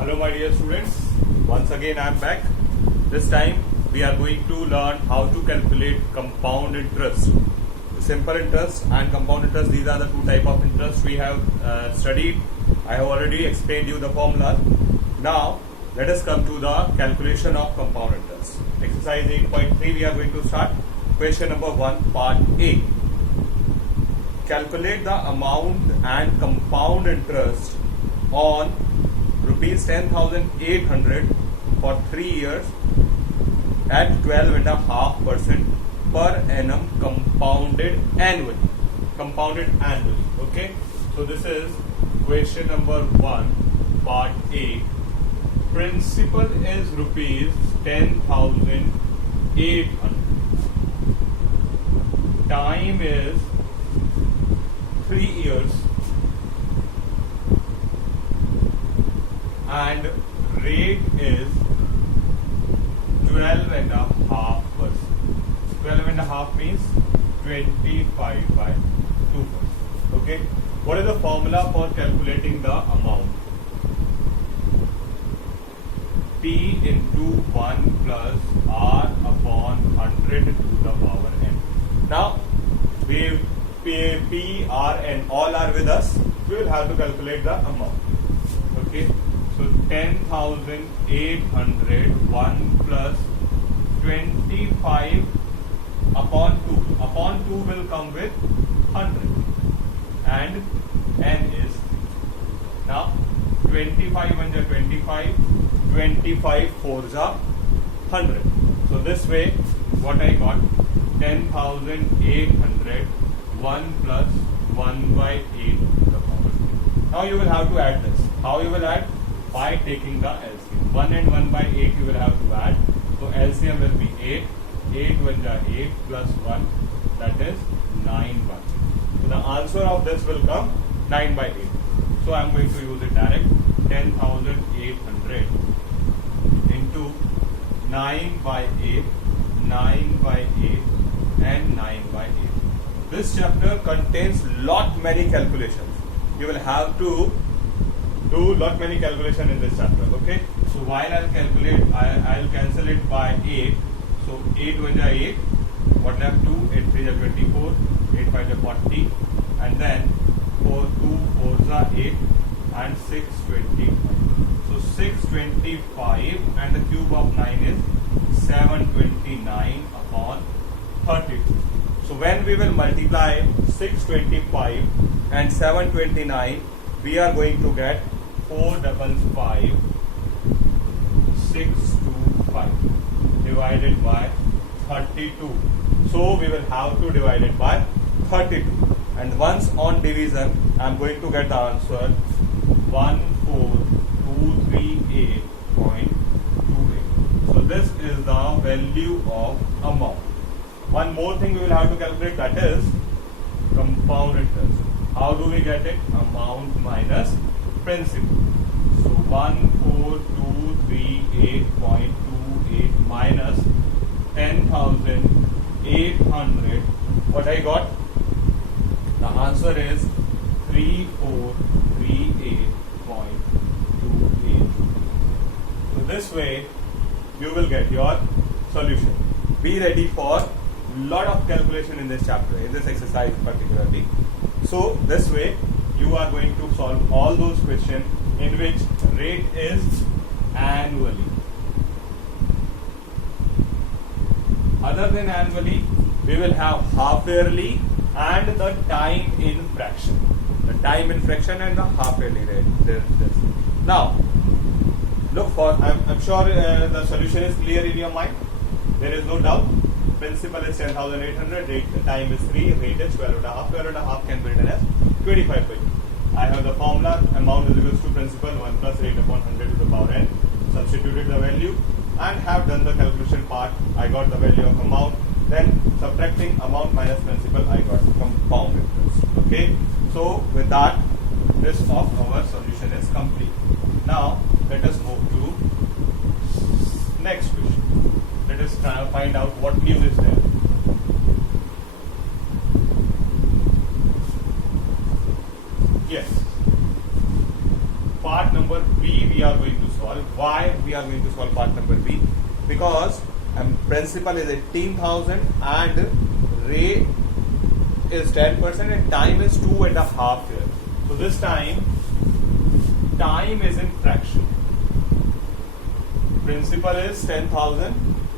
Hello my dear students, once again I am back. This time we are going to learn how to calculate compound interest. Simple interest and compound interest, these are the two types of interest we have studied. I have already explained you the formula. Now let us come to the calculation of compound interest. Exercise 8.3 we are going to start. Question number 1, part A. Calculate the amount and compound interest on rupees 10,800 for 3 years at 12.5% per annum compounded annually. Okay. So this is question number 1, part A. Principal is rupees 10,800. Time is 3 years. And rate is 12.5%. 12.5 means 25 by 2%. Okay. What is the formula for calculating the amount? P into 1 plus R upon 100 to the power n. Now, P, R, and all are with us. We will have to calculate the amount. Okay. So 10,800 1 plus 25 upon 2. Upon 2 will come with 100 and n is now 25 under 25, 25 4s are 100. So this way what I got, 10,800 1 plus 1 by 8 to the power. Now you will have to add this. How you will add? By taking the LCM. 1 and 1 by 8 you will have to add. So LCM will be 8. 8 1 ja 8 plus 1, that is 9 by 8. So the answer of this will come 9 by 8. So I am going to use it direct. 10,800 into 9 by 8, 9 by 8 and 9 by 8. This chapter contains lot many calculations. You will have to do lot many calculation in this chapter. Okay. So while I'll calculate, I'll cancel it by 8. So 8 1 ja 8. What left? 2. 8 3 ja 24. 8 5 ja 40. And then 4 2 4 ja 8 and 6 25. So 625 and the cube of 9 is 729 upon 32. So when we will multiply 625 and 729, we are going to get 455 625 divided by 32. So we will have to divide it by 32. And once on division, I am going to get the answer 14238.28. So this is the value of amount. One more thing we will have to calculate, that is compound interest. How do we get it? Amount minus principal. So 14238.28 minus 10,800. What I got? The answer is 3438.28. So this way you will get your solution. Be ready for lot of calculation in this chapter, in this exercise particularly. So this way you are going to solve all those questions in which rate is annually. Other than annually, we will have half yearly and the time in fraction. The time in fraction and the half yearly rate. Now, look for, I'm sure the solution is clear in your mind. There is no doubt. Principal is 10,800, time is 3, rate is 12.5. 12.5 can be written as 25 by 2. I have the formula, amount is equals to principal 1 plus rate upon 100 to the power n. Substituted the value and have done the calculation part. I got the value of amount. Then subtracting amount minus principal, I got compound interest. Okay. So with that, this of our solution is complete. Now let us move to next question. Let us try to find out what new is there. Yes. Part number number B we are going to solve. Why we are going to solve part number B? Because principal is 18,000 and rate is 10% and time is 2.5 years. So this time is in fraction. Principal is 10,000,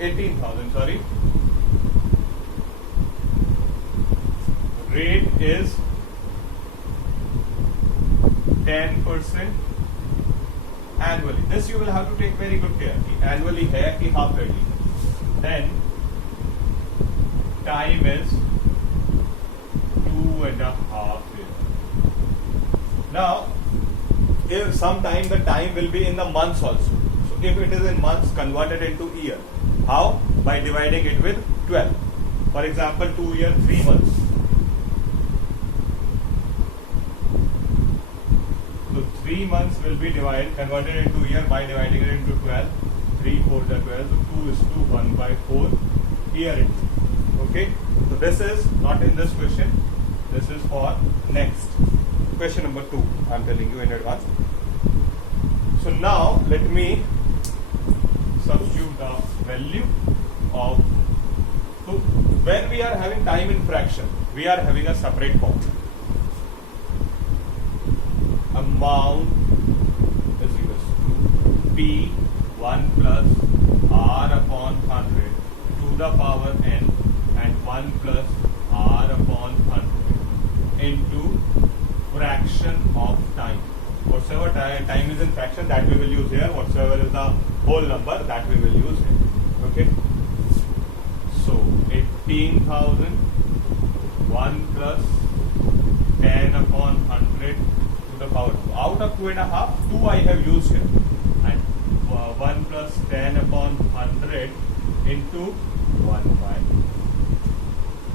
18,000, sorry. Rate is 10% annually. This you will have to take very good care. Annually है कि half yearly. Then time is 2.5 years. Now, if sometime the time will be in the months also. So if it is in months, convert it into year. How? By dividing it with 12. For example, 2 years, 3 months. So 3 months will be converted into year by dividing it into 12. 3 4 is 12. So 2 is 2, 1 by 4. Year it. Okay. So this is not in this question. This is for next. Question number 2. I am telling you in advance. So now let me substitute the value of. So when we are having time in fraction, we are having a separate formula. Amount is equal to P1 plus R upon 100 to the power n and 1 plus R upon 100 into fraction of time. Whatever time is in fraction, that we will use here. Whatsoever is the whole number, that we will use here. Okay. So 18,000, 1 plus 10 upon 100 to the power 2. Out of 2.5, 2 I have used here. And 1 plus 10 upon 100 into 1 by.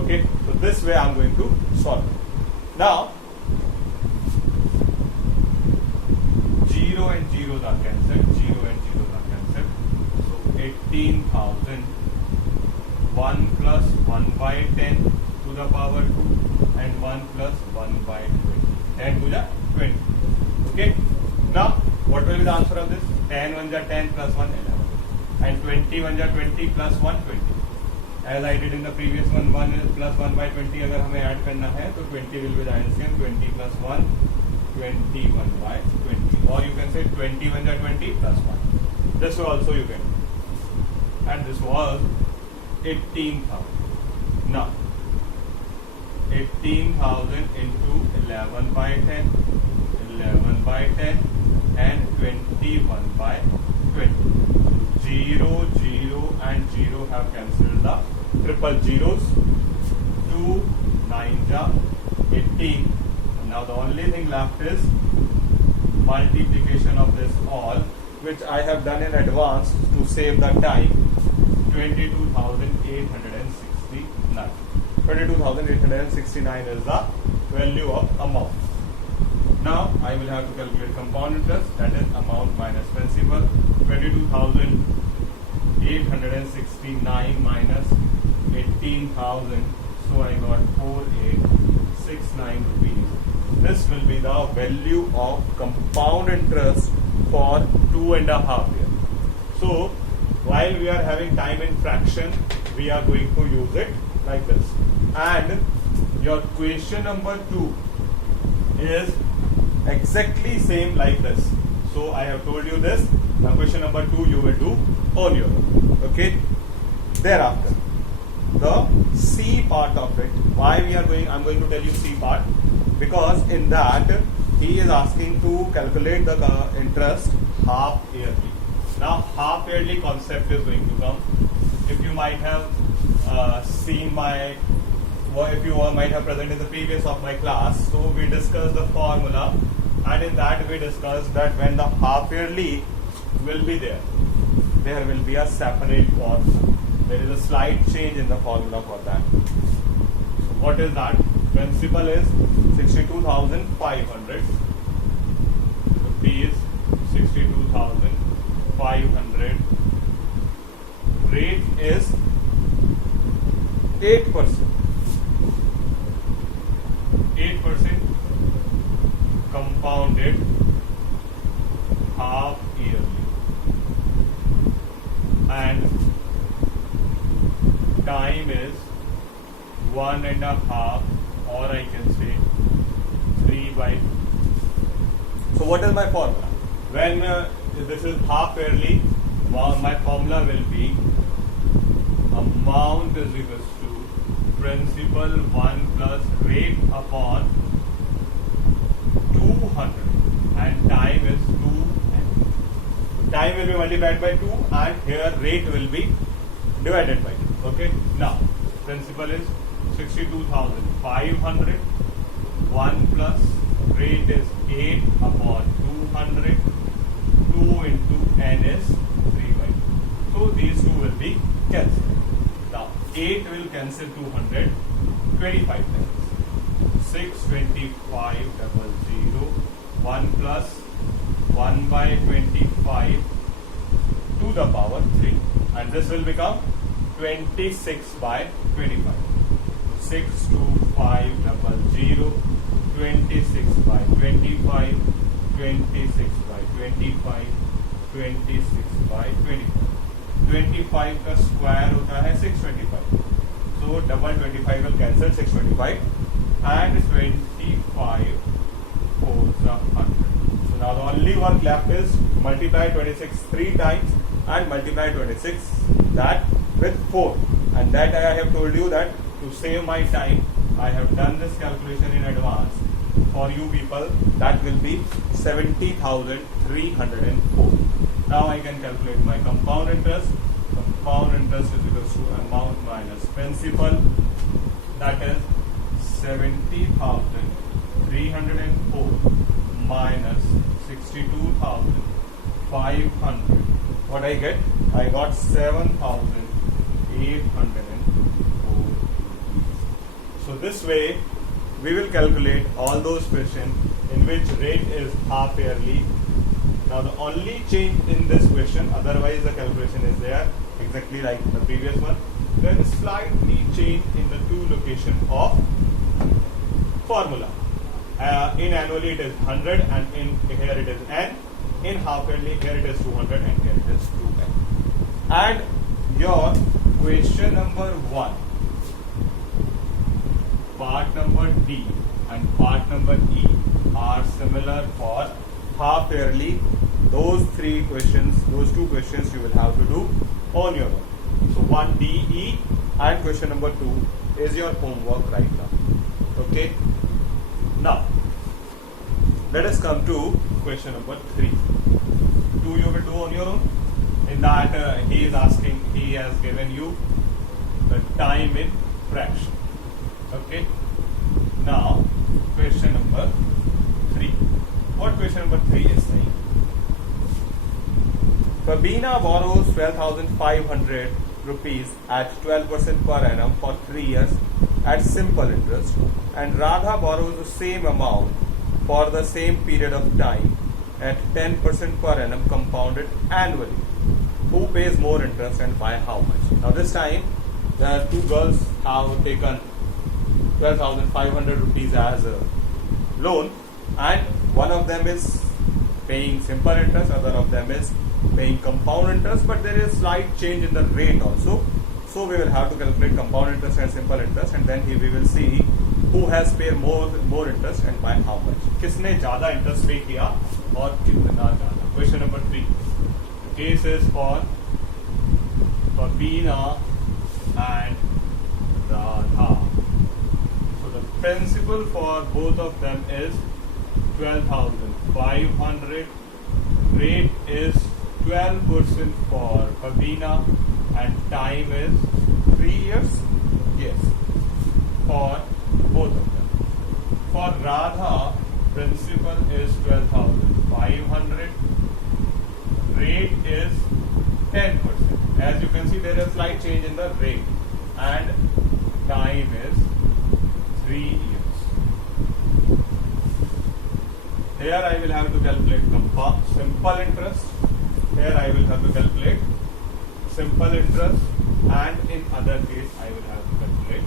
Okay. So this way I am going to solve it. Now, 0 and 0s are cancelled. 0 and 0s are cancelled. So 18,000, 1 plus 1 by 10 to the power 2 and 1 plus 1 by 20. 10 to the 20. Okay. Now, what will be the answer of this? 10 1 is 10 plus 1 11. And 20 1 is 20 plus 1 20. As I did in the previous one, 1 is plus 1 by 20. अगर हमें add करना है तो 20 will be the LCM. 20 plus 1, 21 by 20. Or you can say 20 1 is 20 plus 1. This also you can. And this was 18,000. Now, 18,000 into 11 by 10, 11 by 10 and 21 by 20. 0, 0 and 0 have cancelled the triple zeros. 2, 9 ja 18. Now the only thing left is multiplication of this all, which I have done in advance to save the time. 22,869. 22,869 is the value of amount. Now I will have to calculate compound interest, that is amount minus principal. 22,869 minus 18,000, so I got 4,869 rupees. This will be the value of compound interest for 2.5 years. So while we are having time in fraction, we are going to use it like this. And your question number 2 is exactly same like this. So I have told you this. Now question number 2 you will do on your own. Okay. Thereafter, the C part of it. Why we are going? I am going to tell you C part, because in that he is asking to calculate the interest half yearly. Now half yearly concept is going to come. If you might have seen my, or if you might have present in the previous of my class, so we discussed the formula, and in that we discussed that when the half yearly will be there will be a separate formula. There is a slight change in the formula for that. So what is that? Principal is 62,500 rupees. 62,500. Rate is 8%. 8% compounded half yearly, and time is 1.5, or I can say 3/2. So what is my formula? When this is half yearly, my formula will be amount is equals to principal 1 plus rate upon 200, and time is 2n. So time will be multiplied by 2, and here rate will be divided by 2. Okay. Now principal is 62,500. 1 plus rate is 8 upon 200. 2 into n is 3/2. So these two will be cancelled. Now 8 will cancel 200 25 times. 625,000. 1 plus 1 by 25 to the power 3, and this will become 26 by 25. 625,000. 26 by 25. 26 by 25. 26 by 25. 25 का square होता है 625. So double 25 will cancel 625, and 25 4s are 100. So now the only work left is to multiply 26 3 times and multiply 26 that with 4. And that I have told you that to save my time, I have done this calculation in advance for you people. That will be 70,304. Now I can calculate my compound interest. Compound interest is equal to amount minus principal. That is 70,304 minus 62,500. What I get? I got 7,804. So this way we will calculate all those questions in which rate is half yearly. Now the only change in this question, otherwise the calculation is there exactly like the previous one. There is slightly change in the two location of formula. In annually it is 100, and in here it is n. In half yearly here it is 200, and here it is 2n. And your question number 1, part number D and part number E are similar for half yearly. Those two questions you will have to do on your own. So 1DE and question number 2 is your homework right now. Okay. Now let us come to question number 3. 2 you will do on your own. In that he has given you the time in fraction. Okay. Now question number 3. What question number 3 is saying? Fabina borrows 12,500 rupees at 12% per annum for 3 years at simple interest, and Radha borrows the same amount for the same period of time at 10% per annum compounded annually. Who pays more interest and by how much? Now this time the two girls have taken 12,500 rupees as a loan, and one of them is paying simple interest, other of them is paying compound interest, but there is slight change in the rate also. So we will have to calculate compound interest and simple interest, and then we will see who has paid more interest and by how much. किसने ज़्यादा interest pay किया और कितना ज़्यादा. Question number 3. Case is for Fabina and Radha. So the principal for both of them is 12,500. Rate is 12% for Fabina, and time is 3 years. Yes, for both of them. For Radha, principal is 12,500. Rate is 10%. As you can see, there is a slight change in the rate, and time is 3 years. Here I will have to calculate simple interest. Here I will have to calculate simple interest, and in other case I will have to calculate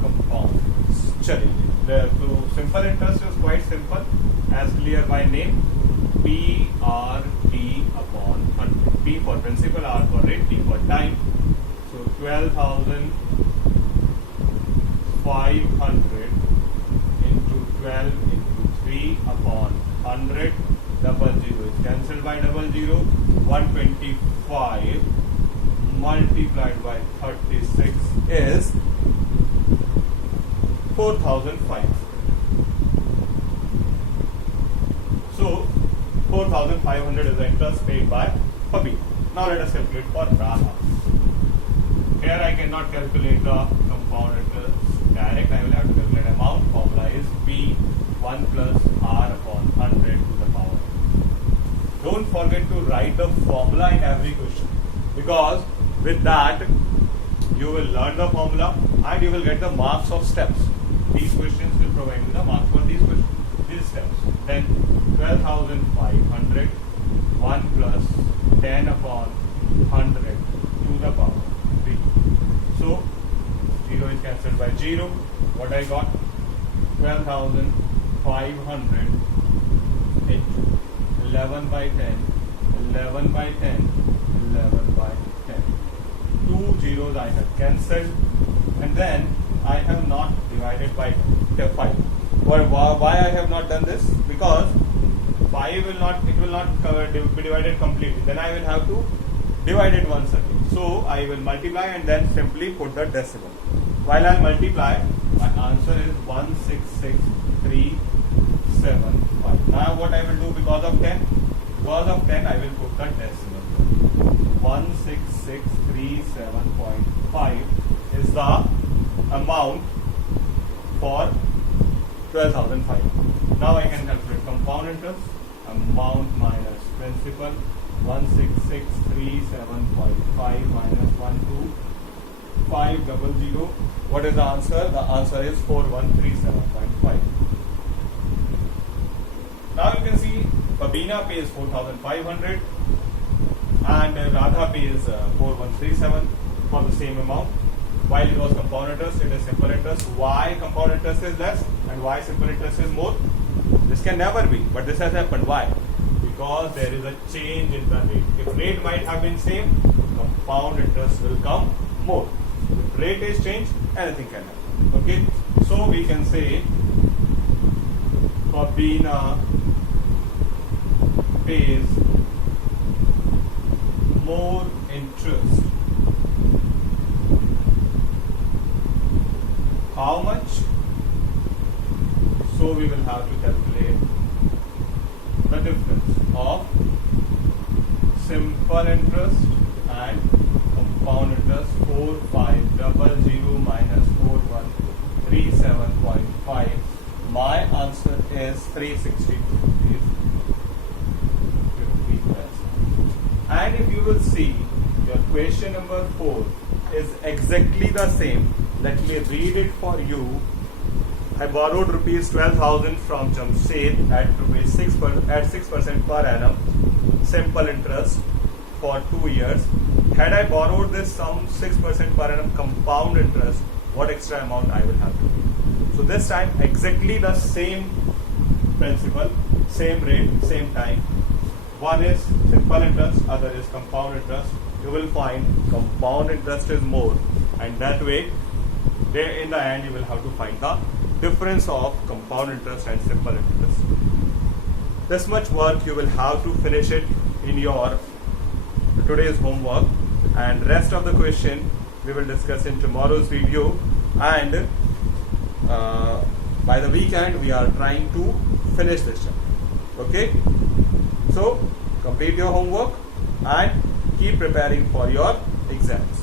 compound interest. चलिए, so simple interest is quite simple, as clear by name. PRT principal, R for rate, T for time. So 12,500 into 12 into 3 upon 100. Double zero is cancelled by double zero. 125 multiplied by 36 is 4,500. So 4,500 is the interest paid by Pabina. Now let us calculate for Radha. Here I cannot calculate the compound interest direct. I will have to calculate amount. Formula is B1 plus R upon 100 to the power. Don't forget to write the formula in every question, because with that you will learn the formula and you will get the marks of steps. These questions will provide you the marks for these questions, these steps. Then 12,500, 1 plus 10 upon 100 to the power 3. So 0 is cancelled by 0. What I got? 12,500 into 11 by 10, 11 by 10, 11 by 10. 2 zeros I have cancelled, and then I have not divided by 5. Why I have not done this? Because 5 will not be divided completely. Then I will have to divide it once again. So I will multiply and then simply put the decimal. While I multiply, my answer is 166,375. Now what I will do because of 10? Because of 10 I will put the decimal. 16637.5 is the amount for 12,500. Now I can calculate compound interest. Amount minus principal. 16637.5 minus 12500. What is the answer? The answer is 4137.5. Now you can see Pabina pays 4,500 and Radha pays 4137 for the same amount. While it was compound interest, it is simple interest. Why compound interest is less and why simple interest is more? This can never be, but this has happened. Why? Because there is a change in the rate. If rate might have been same, compound interest will come more. If rate is changed, anything can happen. Okay, so we can say Pabina pays more interest. How much? So we will have to calculate the difference of simple interest and compound interest. 4500 minus 4137.5. My answer is 362 rupees 50 paise. And if you will see, your question number 4 is exactly the same. Let me read it for you. I borrowed rupees 12,000 from Jamshed at 6% per annum, simple interest for 2 years. Had I borrowed this sum 6% per annum compound interest, what extra amount I will have to pay? So this time exactly the same principle, same rate, same time. One is simple interest, other is compound interest. You will find compound interest is more, and that way in the end you will have to find the difference of compound interest and simple interest. This much work you will have to finish it in your today's homework, and rest of the question we will discuss in tomorrow's video, and by the weekend we are trying to finish this chapter. Okay, so complete your homework and keep preparing for your exams.